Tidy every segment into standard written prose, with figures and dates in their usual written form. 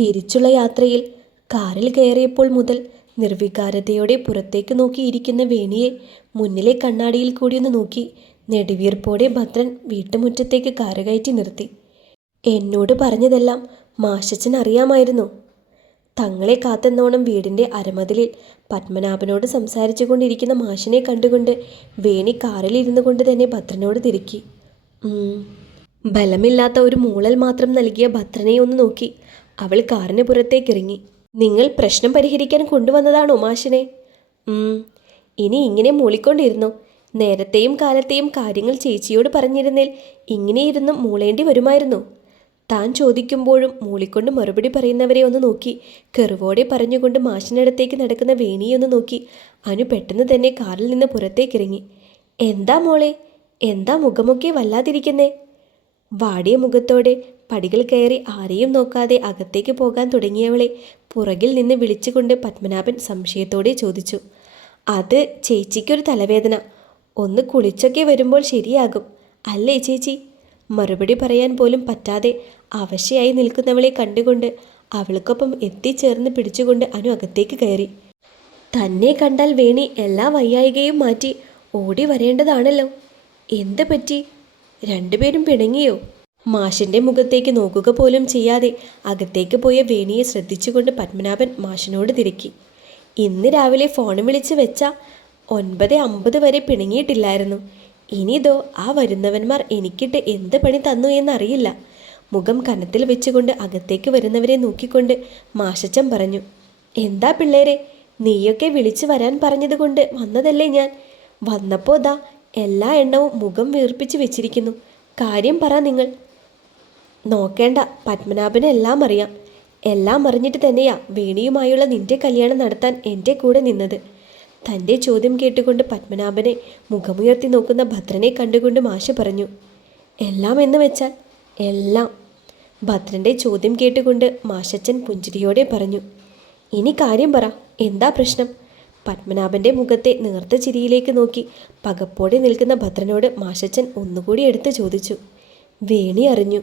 തിരിച്ചുള്ള യാത്രയിൽ കാറിൽ കയറിയപ്പോൾ മുതൽ നിർവികാരതയോടെ പുറത്തേക്ക് നോക്കിയിരിക്കുന്ന വേണിയെ മുന്നിലെ കണ്ണാടിയിൽ കൂടിയൊന്ന് നോക്കി നെടുവീർപ്പോടെ ഭദ്രൻ വീട്ടുമുറ്റത്തേക്ക് കാറ് കയറ്റി നിർത്തി. എന്നോട് പറഞ്ഞതെല്ലാം മാഷച്ചൻ അറിയാമായിരുന്നു. തങ്ങളെ കാത്തെന്നോണം വീടിൻ്റെ അരമതിലിൽ പത്മനാഭനോട് സംസാരിച്ചു കൊണ്ടിരിക്കുന്ന മാഷിനെ കണ്ടുകൊണ്ട് വേണി കാറിലിരുന്നു കൊണ്ട് തന്നെ ഭദ്രനോട് തിരുക്കി. ബലമില്ലാത്ത ഒരു മൂളൽ മാത്രം നൽകിയ ഭദ്രനെ ഒന്ന് നോക്കി അവൾ കാറിന് പുറത്തേക്കിറങ്ങി. നിങ്ങൾ പ്രശ്നം പരിഹരിക്കാൻ കൊണ്ടുവന്നതാണോ മാഷിനെ? ഇനി ഇങ്ങനെ മൂളിക്കൊണ്ടിരുന്നോ? നേരത്തെയും കാലത്തെയും കാര്യങ്ങൾ ചേച്ചിയോട് പറഞ്ഞിരുന്നേൽ ഇങ്ങനെയിരുന്നും മൂളേണ്ടി വരുമായിരുന്നു. താൻ ചോദിക്കുമ്പോഴും മൂളിക്കൊണ്ട് മറുപടി പറയുന്നവരെ ഒന്ന് നോക്കി കെറുവോടെ പറഞ്ഞുകൊണ്ട് മാഷിനടുത്തേക്ക് നടക്കുന്ന വേണിയെ ഒന്ന് നോക്കി അനു പെട്ടെന്ന് തന്നെ കാറിൽ നിന്ന് പുറത്തേക്കിറങ്ങി. എന്താ മോളെ, എന്താ മുഖമൊക്കെ വല്ലാതിരിക്കുന്നേ? വാടിയ മുഖത്തോടെ പടികൾ കയറി ആരെയും നോക്കാതെ അകത്തേക്ക് പോകാൻ തുടങ്ങിയവളെ പുറകിൽ നിന്ന് വിളിച്ചുകൊണ്ട് പത്മനാഭൻ സംശയത്തോടെ ചോദിച്ചു. അത് ചേച്ചിക്കൊരു തലവേദന, ഒന്ന് കുളിച്ചൊക്കെ വരുമ്പോൾ ശരിയാകും അല്ലേ ചേച്ചി? മറുപടി പറയാൻ പോലും പറ്റാതെ അവശയായി നിൽക്കുന്നവളെ കണ്ടുകൊണ്ട് അവൾക്കൊപ്പം എത്തിച്ചേർന്ന് പിടിച്ചുകൊണ്ട് അനു അകത്തേക്ക് കയറി. തന്നെ കണ്ടാൽ വേണി എല്ലാ വയ്യായികയും മാറ്റി ഓടി വരേണ്ടതാണല്ലോ. എന്ത് പറ്റി? രണ്ടുപേരും പിണങ്ങിയോ? മാഷിൻ്റെ മുഖത്തേക്ക് നോക്കുക പോലും ചെയ്യാതെ അകത്തേക്ക് പോയ വേണിയെ ശ്രദ്ധിച്ചുകൊണ്ട് പത്മനാഭൻ മാഷിനോട് തിരക്കി. ഇന്ന് രാവിലെ ഫോൺ വിളിച്ച് വെച്ച 9:50 വരെ പിണങ്ങിയിട്ടില്ലായിരുന്നു. ഇനിതോ ആ വരുന്നവന്മാർ എനിക്കിട്ട് എന്ത് പണി തന്നു എന്നറിയില്ല. മുഖം കനത്തിൽ വെച്ചുകൊണ്ട് അകത്തേക്ക് വരുന്നവരെ നോക്കിക്കൊണ്ട് മാഷച്ചൻ പറഞ്ഞു. എന്താ പിള്ളേരെ, നീയൊക്കെ വിളിച്ചു വരാൻ പറഞ്ഞതുകൊണ്ട് വന്നതല്ലേ ഞാൻ. വന്നപ്പോൾ ദാ എല്ലാ എണ്ണവും മുഖം വീർപ്പിച്ച് വെച്ചിരിക്കുന്നു. കാര്യം പറ നിങ്ങൾ. നോക്കേണ്ട, പത്മനാഭന് എല്ലാം അറിയാം. എല്ലാം അറിഞ്ഞിട്ട് തന്നെയാ വേണിയുമായുള്ള നിന്റെ കല്യാണം നടത്താൻ എൻ്റെ കൂടെ നിന്നത്. തൻ്റെ ചോദ്യം കേട്ടുകൊണ്ട് പത്മനാഭനെ മുഖമുയർത്തി നോക്കുന്ന ഭദ്രനെ കണ്ടുകൊണ്ട് മാഷ് പറഞ്ഞു. എല്ലാം എന്ന് വെച്ചാൽ? എല്ലാം. ഭദ്രൻ്റെ ചോദ്യം കേട്ടുകൊണ്ട് മാഷച്ചൻ പുഞ്ചിരിയോടെ പറഞ്ഞു. ഇനി കാര്യം പറ, എന്താ പ്രശ്നം? പത്മനാഭൻ്റെ മുഖത്തെ നേർത്ത ചിരിയിലേക്ക് നോക്കി പകപ്പോടെ നിൽക്കുന്ന ഭദ്രനോട് മാഷച്ചൻ ഒന്നുകൂടി എടുത്ത് ചോദിച്ചു. വേണി അറിഞ്ഞു.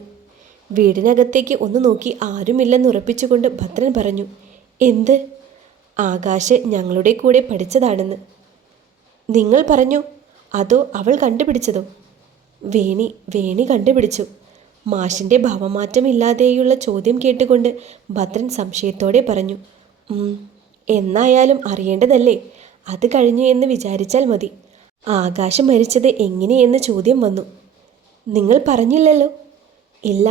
വീടിനകത്തേക്ക് ഒന്ന് നോക്കി ആരുമില്ലെന്ന് ഉറപ്പിച്ചുകൊണ്ട് ഭദ്രൻ പറഞ്ഞു. എന്ത്? ആകാശ് ഞങ്ങളുടെ കൂടെ പഠിച്ചതാണെന്ന് നിങ്ങൾ പറഞ്ഞു? അതോ അവൾ കണ്ടുപിടിച്ചതോ? വേണി കണ്ടുപിടിച്ചു. മാഷിൻ്റെ ഭാവമാറ്റമില്ലാതെയുള്ള ചോദ്യം കേട്ടുകൊണ്ട് ഭദ്രൻ സംശയത്തോടെ പറഞ്ഞു. എന്നായാലും അറിയേണ്ടതല്ലേ, അത് കഴിഞ്ഞു എന്ന് വിചാരിച്ചാൽ മതി. ആകാശം മരിച്ചത് എങ്ങനെയെന്ന് ചോദ്യം വന്നു. നിങ്ങൾ പറഞ്ഞില്ലല്ലോ. ഇല്ല.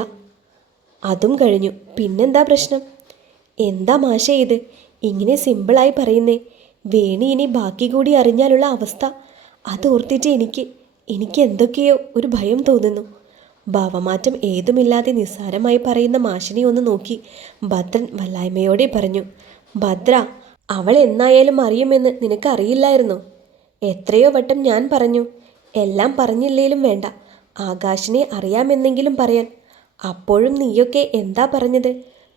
അതും കഴിഞ്ഞു. പിന്നെന്താ പ്രശ്നം? എന്താ മാഷേ ഇത് ഇങ്ങനെ സിമ്പിളായി പറയുന്നേ? വേണി ഇനി ബാക്കി കൂടി അറിഞ്ഞാലുള്ള അവസ്ഥ അതോർത്തിട്ട് എനിക്ക് എന്തൊക്കെയോ ഒരു ഭയം തോന്നുന്നു. ഭാവമാറ്റം ഏതുമില്ലാതെ നിസ്സാരമായി പറയുന്ന മാഷിനെ ഒന്ന് നോക്കി ഭദ്രൻ വല്ലായ്മയോടെ പറഞ്ഞു. ഭദ്ര, അവൾ എന്നായാലും അറിയുമെന്ന് നിനക്കറിയില്ലായിരുന്നോ? എത്രയോ വട്ടം ഞാൻ പറഞ്ഞു. എല്ലാം പറഞ്ഞില്ലേലും വേണ്ട, ആകാശിനെ അറിയാമെന്നെങ്കിലും പറയാൻ. അപ്പോഴും നീയൊക്കെ എന്താ പറഞ്ഞത്?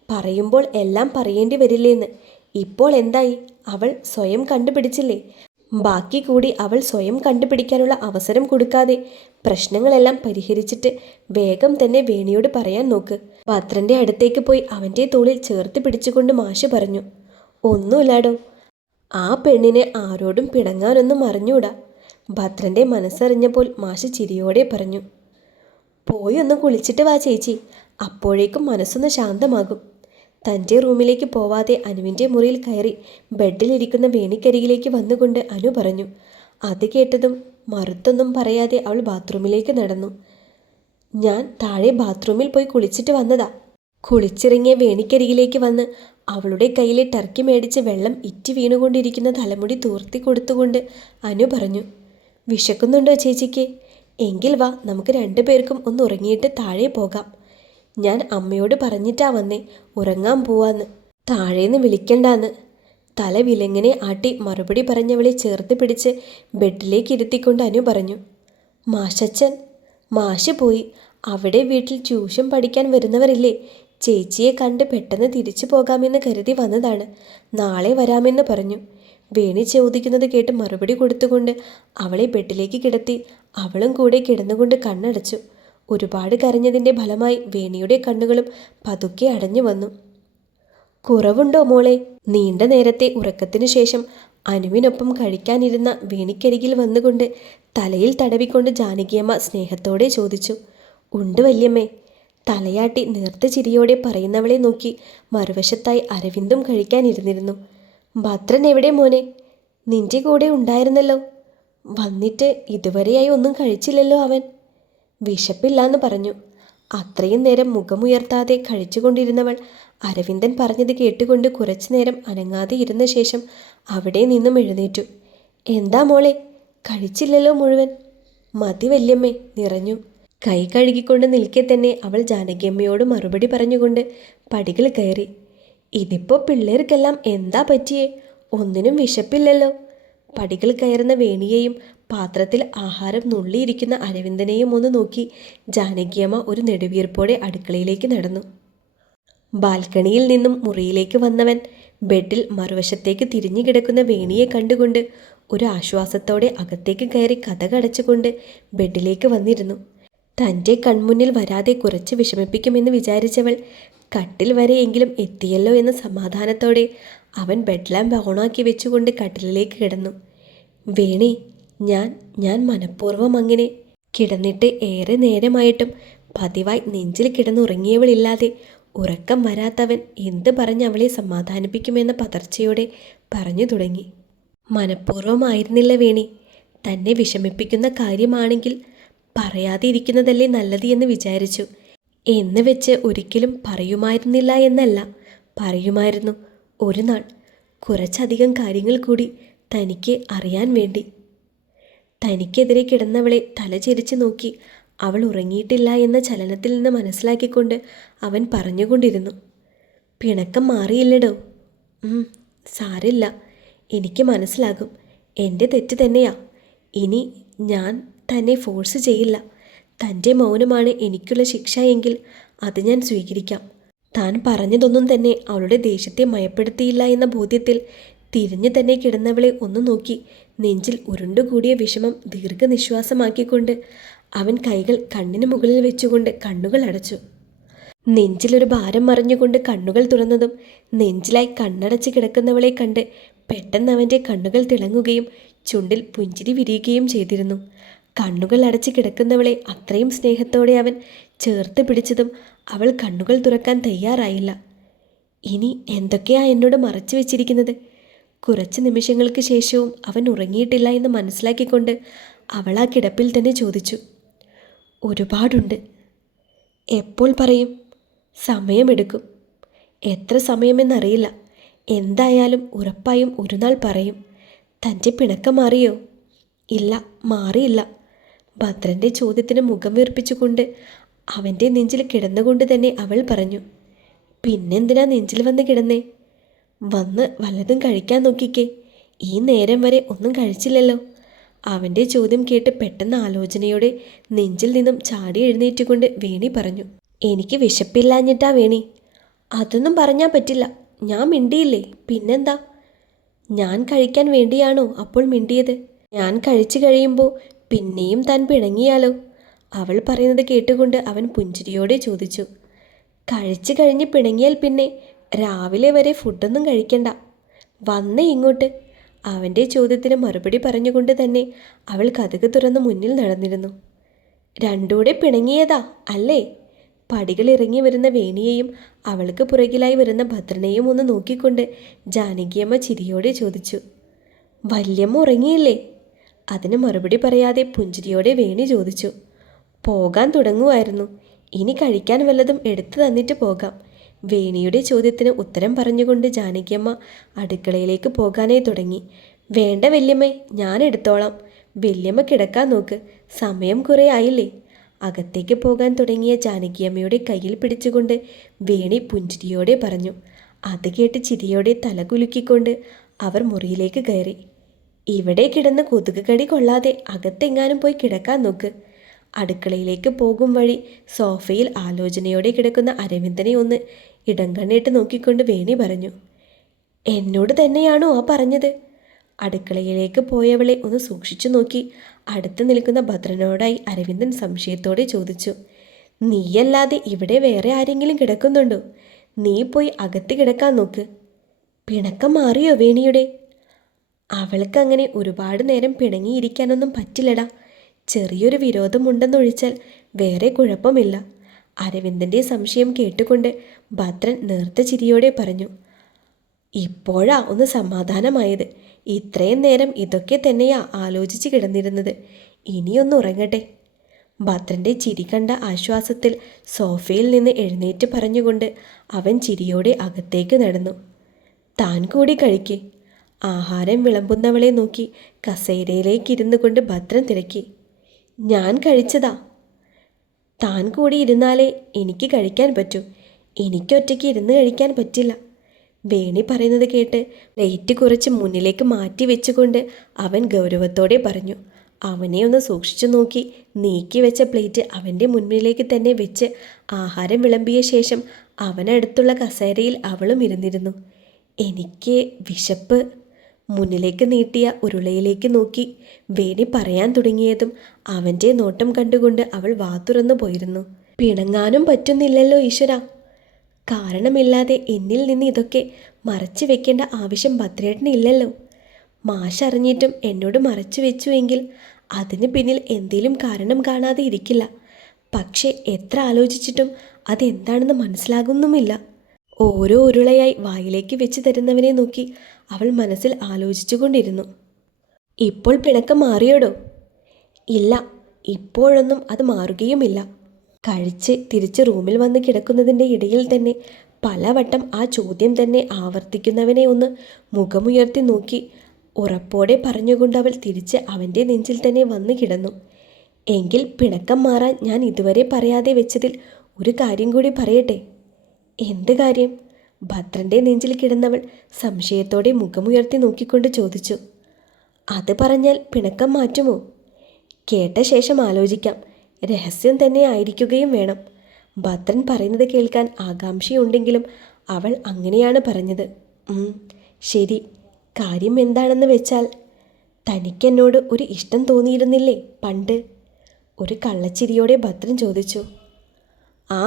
പറയുമ്പോൾ എല്ലാം പറയേണ്ടി വരില്ലേന്ന്. ഇപ്പോൾ എന്തായി? അവൾ സ്വയം കണ്ടുപിടിച്ചില്ലേ? ബാക്കി കൂടി അവൾ സ്വയം കണ്ടുപിടിക്കാനുള്ള അവസരം കൊടുക്കാതെ പ്രശ്നങ്ങളെല്ലാം പരിഹരിച്ചിട്ട് വേഗം തന്നെ വേണിയോട് പറയാൻ നോക്ക്. ഭദ്രൻ്റെ അടുത്തേക്ക് പോയി അവൻ്റെ തോളിൽ ചേർത്ത് പിടിച്ചുകൊണ്ട് മാഷ് പറഞ്ഞു. ഒന്നുമില്ലാടോ, ആ പെണ്ണിനെ ആരോടും പിണങ്ങാനൊന്നും അറിഞ്ഞൂടാ. ഭദ്രൻ്റെ മനസ്സറിഞ്ഞപ്പോൾ മാഷ് ചിരിയോടെ പറഞ്ഞു. പോയി ഒന്ന് കുളിച്ചിട്ട് വാ ചേച്ചി, അപ്പോഴേക്കും മനസ്സൊന്ന് ശാന്തമാകും. തൻ്റെ റൂമിലേക്ക് പോവാതെ അനുവിൻ്റെ മുറിയിൽ കയറി ബെഡിലിരിക്കുന്ന വേണിക്കരികിലേക്ക് വന്നുകൊണ്ട് അനു പറഞ്ഞു. അത് കേട്ടതും മറുത്തൊന്നും പറയാതെ അവൾ ബാത്റൂമിലേക്ക് നടന്നു. ഞാൻ താഴെ ബാത്റൂമിൽ പോയി കുളിച്ചിട്ട് വന്നതാ. കുളിച്ചിറങ്ങിയ വേണിക്കരികിലേക്ക് വന്ന് അവളുടെ കയ്യിലെ ടർക്കി മേടിച്ച് വെള്ളം ഇറ്റി വീണുകൊണ്ടിരിക്കുന്ന തലമുടി തൂർത്തി കൊടുത്തുകൊണ്ട് അനു പറഞ്ഞു. വിശക്കുന്നുണ്ടോ ചേച്ചിക്ക്? എങ്കിൽ വാ, നമുക്ക് 2 പേർക്കും ഒന്ന് ഉറങ്ങിയിട്ട് താഴെ പോകാം. ഞാൻ അമ്മയോട് പറഞ്ഞിട്ടാ വന്നേ ഉറങ്ങാൻ പോവാന്ന്. താഴേന്ന് വിളിക്കണ്ടാന്ന്. തല വിലങ്ങനെ ആട്ടി മറുപടി പറഞ്ഞവളെ ചേർത്ത് പിടിച്ച് ബെഡിലേക്ക് ഇരുത്തിക്കൊണ്ട് അനു പറഞ്ഞു. മാഷച്ചൻ? മാഷ് പോയി. അവിടെ വീട്ടിൽ ട്യൂഷൻ പഠിക്കാൻ വരുന്നവരില്ലേ, ചേച്ചിയെ കണ്ട് പെട്ടെന്ന് തിരിച്ചു പോകാമെന്ന് കരുതി വന്നതാണ്. നാളെ വരാമെന്ന് പറഞ്ഞു. വേണി ചോദിക്കുന്നത് കേട്ട് മറുപടി കൊടുത്തുകൊണ്ട് അവളെ ബെഡിലേക്ക് കിടത്തി അവളും കൂടെ കിടന്നുകൊണ്ട് കണ്ണടച്ചു. ഒരുപാട് കരഞ്ഞതിൻ്റെ ഫലമായി വേണിയുടെ കണ്ണുകളും പതുക്കെ അടഞ്ഞു വന്നു. കുറവുണ്ടോ മോളെ? നീണ്ട നേരത്തെ ഉറക്കത്തിനു ശേഷം അനുവിനൊപ്പം കഴിക്കാനിരുന്ന വേണിക്കരികിൽ വന്നുകൊണ്ട് തലയിൽ തടവിക്കൊണ്ട് ജാനകിയമ്മ സ്നേഹത്തോടെ ചോദിച്ചു. ഉണ്ട് വല്യമ്മേ. തലയാട്ടി നേർത്ത ചിരിയോടെ പറയുന്നവളെ നോക്കി മറുവശത്തായി അരവിന്ദും കഴിക്കാനിരുന്നിരുന്നു. ഭദ്രൻ എവിടെ മോനെ? നിന്റെ കൂടെ ഉണ്ടായിരുന്നല്ലോ. വന്നിട്ട് ഇതുവരെയായി ഒന്നും കഴിച്ചില്ലല്ലോ അവൻ. വിശപ്പില്ലാന്ന് പറഞ്ഞു. അത്രയും നേരം മുഖമുയർത്താതെ കഴിച്ചുകൊണ്ടിരുന്നവൾ അരവിന്ദൻ പറഞ്ഞത് കേട്ടുകൊണ്ട് കുറച്ചു നേരം അനങ്ങാതെ ഇരുന്ന ശേഷം അവിടെ നിന്നും എഴുന്നേറ്റു. എന്താ മോളെ, കഴിച്ചില്ലല്ലോ മുഴുവൻ? മതി വല്യമ്മേ, നിറഞ്ഞു. കൈ കഴുകിക്കൊണ്ട് നിൽക്കെ തന്നെ അവൾ ജാനകിയമ്മയോട് മറുപടി പറഞ്ഞുകൊണ്ട് പടികൾ കയറി. ഇതിപ്പോൾ പിള്ളേർക്കെല്ലാം എന്താ പറ്റിയേ? ഒന്നിനും വിശപ്പില്ലല്ലോ. പടികൾ കയറുന്ന വേണിയെയും പാത്രത്തിൽ ആഹാരം നുള്ളിയിരിക്കുന്ന അരവിന്ദനെയും ഒന്ന് നോക്കി ജാനകിയമ്മ ഒരു നെടുവീർപ്പോടെ അടുക്കളയിലേക്ക് നടന്നു. ബാൽക്കണിയിൽ നിന്നും മുറിയിലേക്ക് വന്നവൻ ബെഡിൽ മറുവശത്തേക്ക് തിരിഞ്ഞു കിടക്കുന്ന വേണിയെ കണ്ടുകൊണ്ട് ഒരു ആശ്വാസത്തോടെ അകത്തേക്ക് കയറി കതകടച്ചുകൊണ്ട് ബെഡിലേക്ക് വന്നിരുന്നു. തൻ്റെ കൺമുന്നിൽ വരാതെ കുറച്ച് വിഷമിപ്പിക്കുമെന്ന് വിചാരിച്ചവൾ കട്ടിൽ വരെയെങ്കിലും എത്തിയല്ലോ എന്ന സമാധാനത്തോടെ അവൻ ബെഡ് ലാമ്പ് ഓണാക്കി വെച്ചുകൊണ്ട് കട്ടിലിലേക്ക് കിടന്നു. വേണി, ഞാൻ മനഃപൂർവ്വം അങ്ങനെ കിടന്നിട്ട് ഏറെ നേരമായിട്ടും പതിവായി നെഞ്ചിൽ കിടന്നുറങ്ങിയവളില്ലാതെ ഉറക്കം വരാത്തവൻ എന്ത് പറഞ്ഞ് അവളെ സമാധാനിപ്പിക്കുമെന്ന പതർച്ചയോടെ പറഞ്ഞു തുടങ്ങി. മനഃപൂർവ്വമായിരുന്നില്ല വേണി. തന്നെ വിഷമിപ്പിക്കുന്ന കാര്യമാണെങ്കിൽ പറയാതെ ഇരിക്കുന്നതല്ലേ നല്ലത് എന്ന് വിചാരിച്ചു. എന്ന് വെച്ച് ഒരിക്കലും പറയുമായിരുന്നില്ല എന്നല്ല, പറയുമായിരുന്നു. ഒരു നാൾ കുറച്ചധികം കാര്യങ്ങൾ കൂടി തനിക്ക് അറിയാൻ വേണ്ടി. തനിക്കെതിരെ കിടന്നവളെ തലചെരിച്ച് നോക്കി അവൾ ഉറങ്ങിയിട്ടില്ല എന്ന ചലനത്തിൽ നിന്ന് മനസ്സിലാക്കിക്കൊണ്ട് അവൻ പറഞ്ഞുകൊണ്ടിരുന്നു. പിണക്കം മാറിയില്ലടോ? സാരില്ല, എനിക്ക് മനസ്സിലാകും. എൻ്റെ തെറ്റ് തന്നെയാ. ഇനി ഞാൻ തന്നെ ഫോഴ്സ് ചെയ്യില്ല. തൻ്റെ മൗനമാണ് എനിക്കുള്ള ശിക്ഷ എങ്കിൽ അത് ഞാൻ സ്വീകരിക്കാം. താൻ പറഞ്ഞതൊന്നും തന്നെ അവളുടെ ദേഷ്യത്തെ മയപ്പെടുത്തിയില്ല എന്ന ബോധ്യത്തിൽ തിരിഞ്ഞു തന്നെ കിടന്നവളെ ഒന്ന് നോക്കി നെഞ്ചിൽ ഉരുണ്ടുകൂടിയ വിഷമം ദീർഘനിശ്വാസമാക്കിക്കൊണ്ട് അവൻ കൈകൾ കണ്ണിന് മുകളിൽ വെച്ചുകൊണ്ട് കണ്ണുകൾ അടച്ചു. നെഞ്ചിലൊരു ഭാരം മറിഞ്ഞുകൊണ്ട് കണ്ണുകൾ തുറന്നതും നെഞ്ചിലായി കണ്ണടച്ച് കിടക്കുന്നവളെ കണ്ട് പെട്ടെന്ന് അവൻ്റെ കണ്ണുകൾ തിളങ്ങുകയും ചുണ്ടിൽ പുഞ്ചിരി വിരിയുകയും ചെയ്തിരുന്നു. കണ്ണുകൾ അടച്ച് കിടക്കുന്നവളെ അത്രയും സ്നേഹത്തോടെ അവൻ ചേർത്ത് പിടിച്ചതും അവൾ കണ്ണുകൾ തുറക്കാൻ തയ്യാറായില്ല. ഇനി എന്തൊക്കെയാ എന്നോട് മറച്ചു വെച്ചിരിക്കുന്നത്? കുറച്ച് നിമിഷങ്ങൾക്ക് ശേഷവും അവൻ ഉറങ്ങിയിട്ടില്ല എന്ന് മനസ്സിലാക്കിക്കൊണ്ട് അവൾ ആ കിടപ്പിൽ തന്നെ ചോദിച്ചു. ഒരുപാടുണ്ട്. എപ്പോൾ പറയും? സമയമെടുക്കും. എത്ര സമയമെന്നറിയില്ല. എന്തായാലും ഉറപ്പായും ഒരു നാൾ പറയും. തൻ്റെ പിണക്കം മാറിയോ? ഇല്ല, മാറിയില്ല. ഭദ്രൻ്റെ ചോദ്യത്തിന് മുഖം വീർപ്പിച്ചുകൊണ്ട് അവൻ്റെ നെഞ്ചിൽ കിടന്നുകൊണ്ട് തന്നെ അവൾ പറഞ്ഞു. പിന്നെന്തിനാ നെഞ്ചിൽ വന്ന് കിടന്നേ? വന്ന് വല്ലതും കഴിക്കാൻ നോക്കിക്കേ. ഈ നേരം വരെ ഒന്നും കഴിച്ചില്ലല്ലോ. അവൻ്റെ ചോദ്യം കേട്ട് പെട്ടെന്ന് ആലോചനയോടെ നെഞ്ചിൽ നിന്നും ചാടി എഴുന്നേറ്റുകൊണ്ട് വേണി പറഞ്ഞു. എനിക്ക് വിശപ്പില്ലാഞ്ഞിട്ടാ വേണി. അതൊന്നും പറഞ്ഞാൽ പറ്റില്ല. ഞാൻ മിണ്ടിയില്ലേ, പിന്നെന്താ? ഞാൻ കഴിക്കാൻ വേണ്ടിയാണോ അപ്പോൾ മിണ്ടിയത്? ഞാൻ കഴിച്ചു കഴിയുമ്പോൾ പിന്നെയും താൻ പിണങ്ങിയാലോ? അവൾ പറയുന്നത് കേട്ടുകൊണ്ട് അവൻ പുഞ്ചിരിയോടെ ചോദിച്ചു. കഴിച്ചു കഴിഞ്ഞ് പിണങ്ങിയാൽ പിന്നെ രാവിലെ വരെ ഫുഡൊന്നും കഴിക്കണ്ട. വന്നേ ഇങ്ങോട്ട്. അവൻ്റെ ചോദ്യത്തിന് മറുപടി പറഞ്ഞുകൊണ്ട് തന്നെ അവൾ കതക് തുറന്ന് മുന്നിൽ നടന്നിരുന്നു. രണ്ടൂടെ പിണങ്ങിയതാ അല്ലേ? പടികൾ ഇറങ്ങി വരുന്ന വേണിയെയും അവൾക്ക് പുറകിലായി വരുന്ന ഭദ്രനെയും ഒന്ന് നോക്കിക്കൊണ്ട് ജാനകിയമ്മ ചിരിയോടെ ചോദിച്ചു. വല്യമ്മ ഉറങ്ങിയില്ലേ? അതിന് മറുപടി പറയാതെ പുഞ്ചിരിയോടെ വേണി ചോദിച്ചു. പോകാൻ തുടങ്ങുമായിരുന്നു. ഇനി കഴിക്കാൻ വല്ലതും എടുത്തു തന്നിട്ട് പോകാം. വേണിയുടെ ചോദ്യത്തിന് ഉത്തരം പറഞ്ഞുകൊണ്ട് ജാനകിയമ്മ അടുക്കളയിലേക്ക് പോകാനായി തുടങ്ങി. വേണ്ട വല്യമ്മേ, ഞാൻ എടുത്തോളാം. വല്യമ്മ കിടക്കാൻ നോക്ക്. സമയം കുറേ ആയില്ലേ. അകത്തേക്ക് പോകാൻ തുടങ്ങിയ ജാനകിയമ്മയുടെ കയ്യിൽ പിടിച്ചുകൊണ്ട് വേണി പുഞ്ചിരിയോടെ പറഞ്ഞു. അത് കേട്ട് ചിരിയോടെ തലകുലുക്കിക്കൊണ്ട് അവർ മുറിയിലേക്ക് കയറി. ഇവിടെ കിടന്ന് കൊതുക് കടി കൊള്ളാതെ അകത്തെങ്ങാനും പോയി കിടക്കാൻ നോക്ക്. അടുക്കളയിലേക്ക് പോകും വഴി സോഫയിൽ ആലോചനയോടെ കിടക്കുന്ന അരവിന്ദനെ ഒന്ന് ഇടം കണ്ണിട്ട് നോക്കിക്കൊണ്ട് വേണി പറഞ്ഞു. എന്നോട് തന്നെയാണോ ആ പറഞ്ഞത്? അടുക്കളയിലേക്ക് പോയവളെ ഒന്ന് സൂക്ഷിച്ചു നോക്കി അടുത്ത് നിൽക്കുന്ന ഭദ്രനോടായി അരവിന്ദൻ സംശയത്തോടെ ചോദിച്ചു. നീയല്ലാതെ ഇവിടെ വേറെ ആരെങ്കിലും കിടക്കുന്നുണ്ടോ? നീ പോയി അകത്ത് കിടക്കാൻ നോക്ക്. പിണക്കം മാറിയോ വേണിയുടെ? അവൾക്കങ്ങനെ ഒരുപാട് നേരം പിണങ്ങിയിരിക്കാനൊന്നും പറ്റില്ലടാ. ചെറിയൊരു വിരോധമുണ്ടെന്നൊഴിച്ചാൽ വേറെ കുഴപ്പമില്ല. അരവിന്ദൻ്റെ സംശയം കേട്ടുകൊണ്ട് ഭദ്രൻ നേർത്ത ചിരിയോടെ പറഞ്ഞു. ഇപ്പോഴാ ഒന്ന് സമാധാനമായത്. ഇത്രയും നേരം ഇതൊക്കെ തന്നെയാ ആലോചിച്ച് കിടന്നിരുന്നത്. ഇനിയൊന്ന് ഉറങ്ങട്ടെ. ഭദ്രൻ്റെ ചിരി കണ്ട ആശ്വാസത്തിൽ സോഫയിൽ നിന്ന് എഴുന്നേറ്റ് പറഞ്ഞുകൊണ്ട് അവൻ ചിരിയോടെ അകത്തേക്ക് നടന്നു. താൻ കൂടി കഴിക്ക്. ആഹാരം വിളമ്പുന്നവളെ നോക്കി കസേരയിലേക്കിരുന്നു കൊണ്ട് ഭദ്രൻ തിരക്കി. ഞാൻ കഴിച്ചതാ. താൻ കൂടി ഇരുന്നാലേ എനിക്ക് കഴിക്കാൻ പറ്റൂ. എനിക്കൊറ്റയ്ക്ക് ഇരുന്ന് കഴിക്കാൻ പറ്റില്ല. വേണി പറയുന്നത് കേട്ട് പ്ലേറ്റ് കുറച്ച് മുന്നിലേക്ക് മാറ്റി വെച്ചുകൊണ്ട് അവൻ ഗൗരവത്തോടെ പറഞ്ഞു. അവനെ ഒന്ന് സൂക്ഷിച്ചു നോക്കി നീക്കി വെച്ച പ്ലേറ്റ് അവൻ്റെ മുന്നിലേക്ക് തന്നെ വെച്ച് ആഹാരം വിളമ്പിയ ശേഷം അവനടുത്തുള്ള കസേരയിൽ അവളും ഇരുന്നിരുന്നു. എനിക്ക് വിശപ്പ്. മുന്നിലേക്ക് നീട്ടിയ ഉരുളയിലേക്ക് നോക്കി വേണി പറയാൻ തുടങ്ങിയതും അവൻ്റെ നോട്ടം കണ്ടുകൊണ്ട് അവൾ വാതുറന്നു പോയിരുന്നു. പിണങ്ങാനും പറ്റുന്നില്ലല്ലോ ഈശ്വര. കാരണമില്ലാതെ എന്നിൽ നിന്ന് ഇതൊക്കെ മറച്ചു വെക്കേണ്ട ആവശ്യം ഭദ്രേട്ടനില്ലല്ലോ. മാഷറിഞ്ഞിട്ടും എന്നോട് മറച്ചു വെച്ചുവെങ്കിൽ അതിന് പിന്നിൽ എന്തേലും കാരണം കാണാതെ ഇരിക്കില്ല. പക്ഷേ എത്ര ആലോചിച്ചിട്ടും അതെന്താണെന്ന് മനസ്സിലാകുന്നുമില്ല. ഓരോ ഉരുളയായി വായിലേക്ക് വെച്ച് തരുന്നവനെ നോക്കി അവൾ മനസ്സിൽ ആലോചിച്ചു കൊണ്ടിരുന്നു. ഇപ്പോൾ പിണക്കം മാറിയോടോ? ഇല്ല, ഇപ്പോഴൊന്നും അത് മാറുകയുമില്ല. കഴിച്ച് തിരിച്ച് റൂമിൽ വന്ന് കിടക്കുന്നതിൻ്റെ ഇടയിൽ തന്നെ പലവട്ടം ആ ചോദ്യം തന്നെ ആവർത്തിക്കുന്നവനെ ഒന്ന് മുഖമുയർത്തി നോക്കി ഉറപ്പോടെ പറഞ്ഞുകൊണ്ട് അവൾ തിരിച്ച് അവൻ്റെ നെഞ്ചിൽ തന്നെ വന്ന് കിടന്നു. എങ്കിൽ പിണക്കം മാറാൻ ഞാൻ ഇതുവരെ പറയാതെ വെച്ചതിൽ ഒരു കാര്യം കൂടി പറയട്ടെ. എന്ത് കാര്യം? ഭദ്രൻ്റെ നെഞ്ചിൽ കിടന്നവൾ സംശയത്തോടെ മുഖമുയർത്തി നോക്കിക്കൊണ്ട് ചോദിച്ചു. അത് പറഞ്ഞാൽ പിണക്കം മാറ്റുമോ? കേട്ട ശേഷം ആലോചിക്കാം. രഹസ്യം തന്നെ ആയിരിക്കുകയും വേണം. ഭദ്രൻ പറയുന്നത് കേൾക്കാൻ ആകാംക്ഷയുണ്ടെങ്കിലും അവൾ അങ്ങനെയാണ് പറഞ്ഞത്. ശരി. കാര്യം എന്താണെന്ന് വെച്ചാൽ, തനിക്കെന്നോട് ഒരു ഇഷ്ടം തോന്നിയിരുന്നില്ലേ പണ്ട്? ഒരു കള്ളച്ചിരിയോടെ ഭദ്രൻ ചോദിച്ചു. ആ,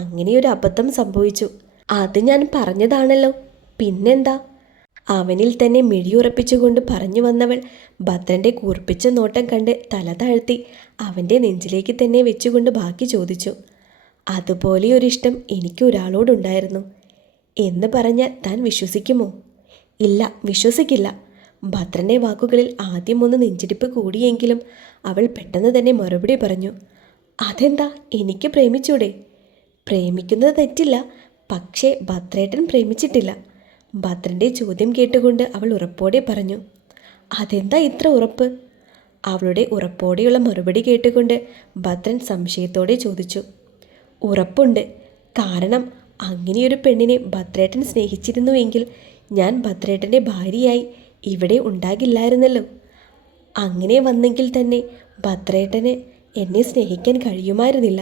അങ്ങനെയൊരു അബദ്ധം സംഭവിച്ചു. അത് ഞാൻ പറഞ്ഞതാണല്ലോ. പിന്നെന്താ? അവനിൽ തന്നെ മിഴിയുറപ്പിച്ചുകൊണ്ട് പറഞ്ഞു വന്നവൾ ഭദ്രൻ്റെ കൂർപ്പിച്ച നോട്ടം കണ്ട് തല താഴ്ത്തി അവൻ്റെ നെഞ്ചിലേക്ക് തന്നെ വെച്ചുകൊണ്ട് ബാക്കി ചോദിച്ചു. അതുപോലെയൊരിഷ്ടം എനിക്ക് ഒരാളോടുണ്ടായിരുന്നു എന്ന് പറഞ്ഞാൽ താൻ വിശ്വസിക്കുമോ? ഇല്ല, വിശ്വസിക്കില്ല. ഭദ്രൻ്റെ വാക്കുകളിൽ ആദ്യം ഒന്ന് നെഞ്ചിടിപ്പ് കൂടിയെങ്കിലും അവൾ പെട്ടെന്ന് തന്നെ മറുപടി പറഞ്ഞു. അതെന്താ, എനിക്ക് പ്രേമിച്ചൂടെ? പ്രേമിക്കുന്നത് തെറ്റില്ല, പക്ഷേ ഭദ്രേട്ടൻ പ്രേമിച്ചിട്ടില്ല. ഭദ്രൻ്റെ ചോദ്യം കേട്ടുകൊണ്ട് അവൾ ഉറപ്പോടെ പറഞ്ഞു. അതെന്താ ഇത്ര ഉറപ്പ്? അവളുടെ ഉറപ്പോടെയുള്ള മറുപടി കേട്ടുകൊണ്ട് ഭദ്രൻ സംശയത്തോടെ ചോദിച്ചു. ഉറപ്പുണ്ട്. കാരണം അങ്ങനെയൊരു പെണ്ണിനെ ഭദ്രേട്ടൻ സ്നേഹിച്ചിരുന്നുവെങ്കിൽ ഞാൻ ഭദ്രേട്ടൻ്റെ ഭാര്യയായി ഇവിടെ ഉണ്ടാകില്ലായിരുന്നല്ലോ. അങ്ങനെ വന്നെങ്കിൽ തന്നെ ഭദ്രേട്ടന് എന്നെ സ്നേഹിക്കാൻ കഴിയുമായിരുന്നില്ല.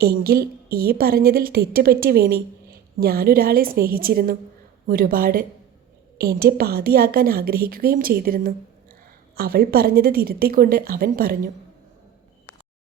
എങ്കിൽ ഈ പറഞ്ഞതിൽ തെറ്റുപറ്റി വേണി. ഞാനൊരാളെ സ്നേഹിച്ചിരുന്നു, ഒരുപാട്. എൻ്റെ പാതിയാക്കാൻ ആഗ്രഹിക്കുകയും ചെയ്തിരുന്നു. അവൾ പറഞ്ഞത് തിരുത്തിക്കൊണ്ട് അവൻ പറഞ്ഞു.